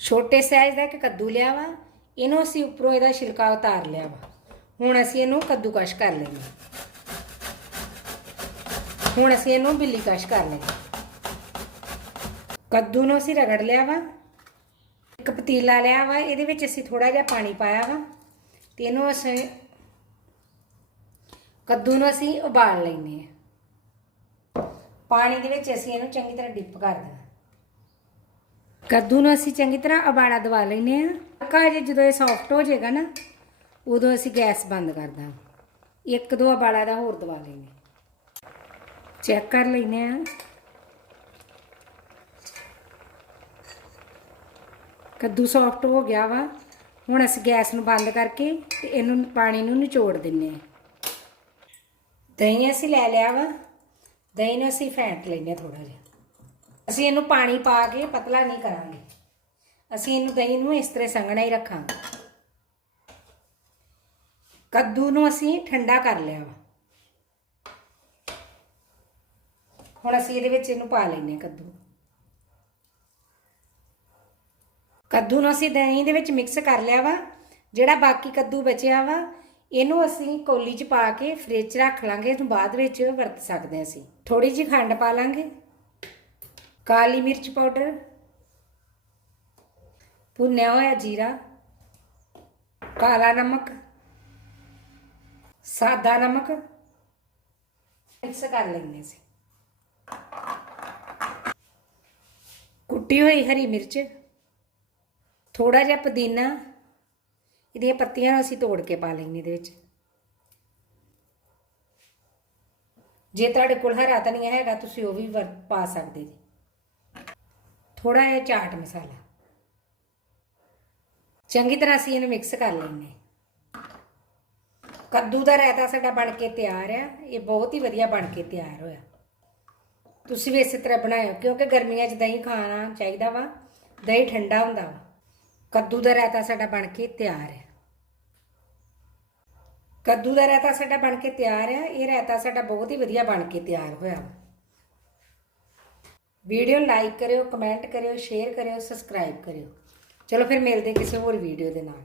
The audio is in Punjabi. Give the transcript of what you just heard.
ਛੋਟੇ ਸਾਈਜ਼ ਦਾ ਇੱਕ ਕੱਦੂ ਲਿਆ ਵਾ, ਇਹਨੂੰ ਅਸੀਂ ਉੱਪਰੋਂ ਇਹਦਾ ਛਿਲਕਾ ਉਤਾਰ ਲਿਆ ਵਾ। ਹੁਣ ਅਸੀਂ ਇਹਨੂੰ ਕੱਦੂਕਸ਼ ਕਰ ਲੈਂਗੇ ਹੁਣ ਅਸੀਂ ਇਹਨੂੰ ਬਿੱਲੀ ਕਸ਼ ਕਰ ਲੈਂਗੇ ਕੱਦੂ ਨੂੰ ਅਸੀਂ ਰਗੜ ਲਿਆ ਵਾ, ਇੱਕ ਪਤੀਲਾ ਲਿਆ ਵਾ, ਇਹਦੇ ਵਿੱਚ ਅਸੀਂ ਥੋੜਾ ਜਿਹਾ ਪਾਣੀ ਪਾਇਆ ਵਾ, ਤੇ ਇਹਨੂੰ ਅਸੀਂ ਕੱਦੂ ਨੂੰ ਅਸੀਂ ਉਬਾਲ ਲੈਨੇ ਆ ਪਾਣੀ ਦੇ ਵਿੱਚ ਅਸੀਂ ਇਹਨੂੰ ਚੰਗੀ ਤਰ੍ਹਾਂ ਡਿਪ ਕਰ ਦੇਣਾ। ਕੱਦੂ ਨੂੰ ਅਸੀਂ ਚੰਗੀ ਤਰ੍ਹਾਂ ਉਬਾਲਾ ਦਵਾ ਲੈਨੇ ਆ ਹਲਕਾ ਜੇ ਜਦੋਂ ਇਹ ਸੌਫਟ ਹੋ ਜਾਏਗਾ ਨਾ, ਉਦੋਂ ਅਸੀਂ ਗੈਸ ਬੰਦ ਕਰ ਦਾਂ ਇੱਕ ਦੋ ਉਬਾਲਾ ਦਾ ਹੋਰ ਦਵਾ ਲੈਨੇ ਚੈੱਕ ਕਰ ਲੈਨੇ ਆ ਕੱਦੂ ਸੌਫਟ ਹੋ ਗਿਆ ਵਾ। ਹੁਣ ਅਸੀਂ ਗੈਸ ਨੂੰ ਬੰਦ ਕਰਕੇ ਤੇ ਇਹਨੂੰ ਪਾਣੀ ਨੂੰ ਨਿਚੋੜ ਦਿੰਨੇ ਆ ਦਹੀਂ ਅਸੀਂ ਲੈ ਲਿਆ ਵਾ। ਦਹੀਂ ਨੂੰ ਅਸੀਂ ਫੈਂਟ ਲੈਨੇ ਥੋੜਾ ਜਿਹਾ। ਅਸੀਂ ਇਹਨੂੰ ਪਾਣੀ ਪਾ ਕੇ ਪਤਲਾ ਨਹੀਂ ਕਰਾਂਗੇ। ਅਸੀਂ ਇਹਨੂੰ ਦਹੀਂ ਨੂੰ ਇਸ ਤਰ੍ਹਾਂ ਸੰਘਣਾ ਹੀ ਰੱਖਾਂਗੇ। ਕੱਦੂ ਨੂੰ ਅਸੀਂ ਠੰਡਾ ਕਰ ਲਿਆ ਵਾ। ਹੁਣ ਅਸੀਂ ਇਹਦੇ ਵਿੱਚ ਇਹਨੂੰ ਪਾ ਲੈਨੇ ਕੱਦੂ। ਕੱਦੂ ਨੂੰ ਅਸੀਂ ਦਹੀਂ ਦੇ ਵਿੱਚ ਮਿਕਸ ਕਰ ਲਿਆ ਵਾ। ਜਿਹੜਾ ਬਾਕੀ ਕੱਦੂ ਬਚਿਆ ਵਾ, ਇਹਨੂੰ ਅਸੀਂ ਕੋਲੀ 'ਚ ਪਾ ਕੇ ਫ੍ਰਿਜ 'ਚ ਰੱਖ ਲਾਂਗੇ। ਇਹਨੂੰ ਬਾਅਦ ਵਿੱਚ ਵਰਤ ਸਕਦੇ ਹਾਂ ਅਸੀਂ। ਥੋੜੀ ਜਿਹੀ ਖੰਡ ਪਾ ਲਾਂਗੇ। ਕਾਲੀ ਮਿਰਚ ਪਾਊਡਰ, ਭੁੰਨਿਆ ਹੋਇਆ ਜੀਰਾ, ਕਾਲਾ ਨਮਕ, ਸਾਦਾ ਨਮਕ, ਮਿਕਸ ਕਰ ਲੈਂਦੇ ਸੀ ਕੁੱਟੀ ਹੋਈ ਹਰੀ ਮਿਰਚ ਥੋੜਾ ਜਿਹਾ ਪੁਦੀਨਾ, ਇਹਦੀਆਂ ਪੱਤੀਆਂ ਨੂੰ ਅਸੀਂ ਤੋੜ ਕੇ ਪਾ ਲੈਣੇ ਇਹਦੇ ਵਿੱਚ। ਜੇ ਤੁਹਾਡੇ ਕੋਲ ਹਰਾ ਧਨੀਆ ਹੈਗਾ, ਤੁਸੀਂ ਉਹ ਵੀ ਵਰ- ਪਾ ਸਕਦੇ ਜੀ। ਥੋੜਾ ਜਿਹਾ ਚਾਟ ਮਸਾਲਾ। ਚੰਗੀ ਤਰ੍ਹਾਂ ਅਸੀਂ ਇਹਨੂੰ ਮਿਕਸ ਕਰ ਲੈਣੇ ਕੱਦੂ ਦਾ ਰਾਇਤਾ ਸਾਡਾ ਬਣ ਕੇ ਤਿਆਰ ਆ। ਇਹ ਬਹੁਤ ਹੀ ਵਧੀਆ ਬਣ ਕੇ ਤਿਆਰ ਹੋਇਆ। ਤੁਸੀਂ ਵੀ ਇਸੇ ਤਰ੍ਹਾਂ ਬਣਾਇਓ, ਕਿਉਂਕਿ ਗਰਮੀਆਂ 'ਚ ਦਹੀਂ ਖਾਣਾ ਚਾਹੀਦਾ ਵਾ, ਦਹੀਂ ਠੰਡਾ ਹੁੰਦਾ ਵਾ। ਕੱਦੂ ਦਾ ਰਾਇਤਾ ਸਾਡਾ ਬਣ ਕੇ ਤਿਆਰ ਹੈ ਕੱਦੂ ਦਾ ਰਾਇਤਾ ਸਾਡਾ ਬਣ ਕੇ ਤਿਆਰ ਹੈ ਇਹ ਰਾਇਤਾ ਸਾਡਾ ਬਹੁਤ ਹੀ ਵਧੀਆ ਬਣ ਕੇ ਤਿਆਰ ਹੋਇਆ ਵਾ। ਵੀਡੀਓ ਲਾਈਕ ਕਰਿਓ, ਕਮੈਂਟ ਕਰਿਓ, ਸ਼ੇਅਰ ਕਰਿਓ, ਸਬਸਕ੍ਰਾਈਬ ਕਰਿਓ। ਚਲੋ ਫਿਰ ਮਿਲਦੇ ਕਿਸੇ ਹੋਰ ਵੀਡੀਓ ਦੇ ਨਾਲ।